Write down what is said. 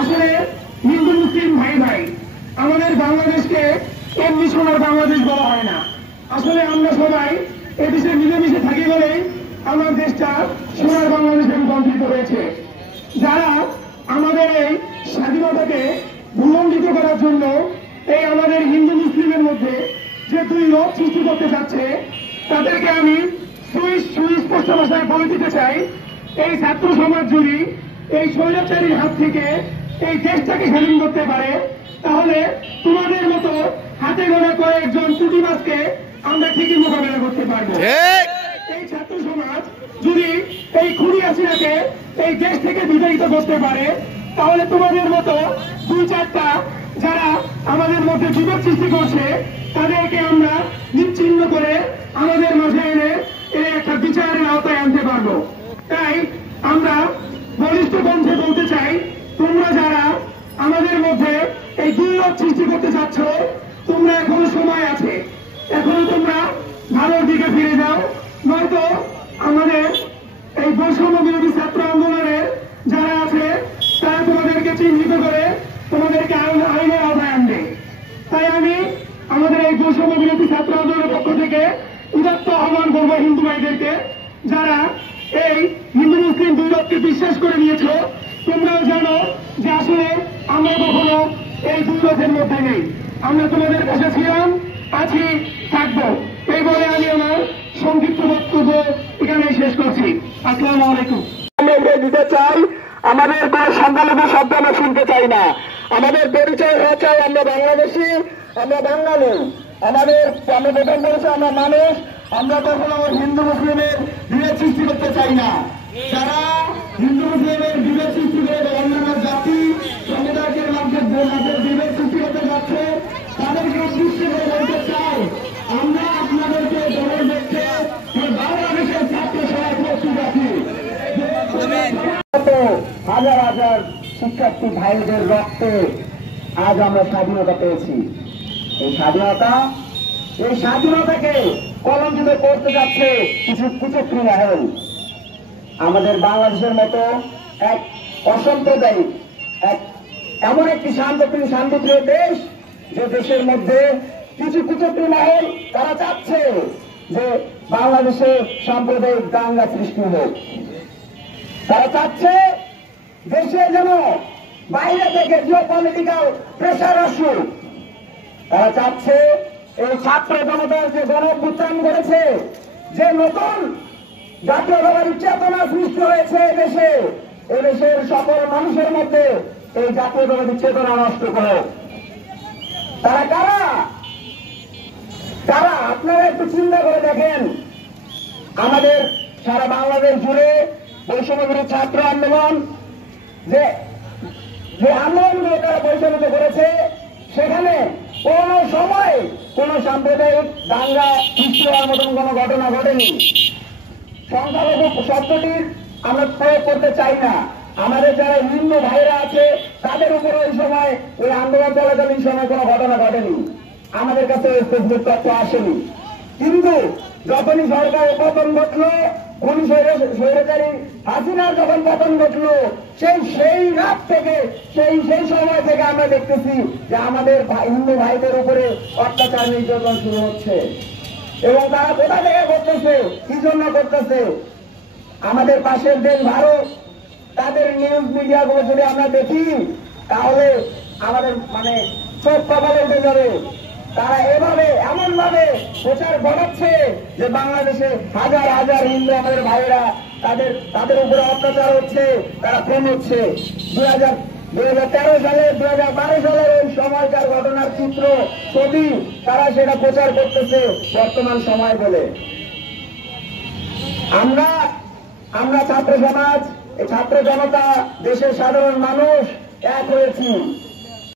আসলে হিন্দু মুসলিম ভাই ভাই আমাদের বাংলাদেশকে এমনি সোনার বাংলাদেশ বলা হয় না। আসলে আমরা সবাই এদেশে মিলেমিশে থাকি বলেই আমার দেশটা সোনার বাংলাদেশে রূপান্তরিত হয়েছে। যারা আমাদের এই স্বাধীনতাকে ভূলণ্ডিত করার জন্য এই আমাদের হিন্দু মুসলিমের মধ্যে যে দুই রোগ সৃষ্টি করতে যাচ্ছে, তাদেরকে আমি সুস্পষ্ট ভাষায় বলে দিতে চাই, এই ছাত্র সমাজ যদি এই স্বৈরাচারীর হাত থেকে এই দেশটাকে স্বাধীন করতে পারে, তাহলে তোমাদের মতো হাতে গোনা কয়েকজন টুটিবাজকে আমরা ঠিকই মোকাবেলা করতে পারবো। এই ছাত্র সমাজ যদি এই খুনি হাসিনাকে এই দেশ থেকে বিতাড়িত করতে পারে, তাহলে তোমাদের মতো দুই চারটা যারা আমাদের মধ্যে বিপদ সৃষ্টি করছে তাদেরকে আমরা নিচ্ছিন্ন করে আমাদের মাঝে এনে একটা বিচারের আওতায় আনতে পারবো। তাই আমরা বলিষ্ঠ কণ্ঠে বলতে চাই, তোমরা যারা আমাদের মধ্যে এই দুর্লভ সৃষ্টি করতে চাচ্ছ, তোমরা এখনো সময় আছে, এখনো তোমরা ভালোর দিকে ফিরে যাও, নয়তো আমাদের এই বৈষম্য বিরোধী ছাত্র আন্দোলনের যারা আছে তারা তোমাদেরকে চিহ্নিত করে তোমাদেরকে আইনের আওতায় আনবে। তাই আমি আমাদের এই বৈষম্য বিরোধী ছাত্র আন্দোলনের পক্ষ থেকে উদাত্ত আহ্বান করবো হিন্দু ভাইদেরকে, যারা এই হিন্দু মুসলিম দুই রথকে বিশ্বাস করে নিয়েছ, তোমরাও জানো যে আসলে আমরা কখনো এই দুই রথের মধ্যে নেই। আমরা তোমাদের কাছে ছিলাম, আছি, থাকবো। এই বলে আমি আমার সংক্ষিপ্ত বক্তব্য এখানে শেষ করছি। আসসালামু আলাইকুম। আমরা দিতে চাই, আমাদের কোন সংখ্যালঘু শব্দ আমরা শুনতে চাই না। আমাদের পরিচয় হওয়া চাই আমরা বাংলাদেশি, আমরা বাঙালি। আমরা প্রথম বলেছি আমরা মানুষ, আমরা কখনো হিন্দু মুসলিমের বিভেদ সৃষ্টি করতে চাই না। যারা হিন্দু মুসলিমের বিভেদ সৃষ্টি করে অন্যান্য জাতি সমুদায়ের মধ্যে বিভেদ সৃষ্টি করতে যাচ্ছে, তাদেরকে উদ্দেশ্য করে বলতে চাই, আমরা আপনাদেরকে দলের দেখতে বাংলাদেশের ছাত্র সমাজ প্রস্তুত আছি। হাজার হাজার শিক্ষার্থী ভাইদের রক্তে আজ আমরা স্বাধীনতা পেয়েছি। এই স্বাধীনতাকে কলঙ্কিত করতে যাচ্ছে কিছু কুচক্রী মহল। আমাদের বাংলাদেশের মতো এক অসাম্প্রদায়িক এমন একটি শান্তিপ্রিয় দেশ, যে দেশের মধ্যে কিছু কুচক্রী মহল তারা চাচ্ছে যে বাংলাদেশে সাম্প্রদায়িক দাঙ্গা সৃষ্টি হোক। তারা চাচ্ছে দেশে যেন বাইরে থেকে জিওপলিটিক্যাল প্রেসার আসুক। তারা চাচ্ছে এই ছাত্র জনতার যে গণ-অভ্যুত্থান করেছে, যে নতুন জাতীয়তাবাদী চেতনা সৃষ্টি হয়েছে এদেশের সকল মানুষের মধ্যে এই জাতীয়তাবাদী চেতনা নষ্ট করে। তারা কারা আপনারা একটু চিন্তা করে দেখেন। আমাদের সারা বাংলাদেশ জুড়ে বৈষম্য বিরোধী ছাত্র আন্দোলন যে আন্দোলনগুলো তারা পরিচালিত করেছে, সেখানে কোন সময় কোন সাম্প্রদায়িক দাঙ্গা সৃষ্টি হওয়ার মতন কোন ঘটনা ঘটেনি। সংখ্যালঘু শব্দটির আমরা প্রয়োগ করতে চাই না। আমাদের যারা হিন্দু ভাইরা আছে তাদের উপরে ওই সময় ওই আন্দোলন চলাকালীন সময় কোন ঘটনা ঘটেনি, আমাদের কাছে তথ্য আসেনি। কিন্তু যখনই সরকারের পতন ঘটলো, খুনি স্বৈরাচারী হাসিনার যখন পতন ঘটলো, সেই রাত থেকে সেই সময় থেকে আমরা দেখতেছি যে আমাদের হিন্দু ভাইদের উপরে অত্যাচার নির্যাতন শুরু হচ্ছে। এবং তারা কোথা থেকে করতেছে, কি জন্য করতেছে? আমাদের পাশের দেশ ভারত, তাদের নিউজ মিডিয়াগুলো যদি আমরা দেখি তাহলে আমাদের চোখ কপালে উঠে যাবে। তারা এমন ভাবে প্রচার ঘটাচ্ছে যে বাংলাদেশে হাজার হাজার হিন্দু আমাদের ভাইয়েরা তাদের উপরে অত্যাচার হচ্ছে, তারা খুন হচ্ছে। 2013 সালে 2012 সালের ওই সময়কার ঘটনার চিত্র ছবি তারা সেটা প্রচার করতেছে বর্তমান সময় বলে। আমরা ছাত্র সমাজ, ছাত্র জনতা, দেশের সাধারণ মানুষ এক হয়েছি।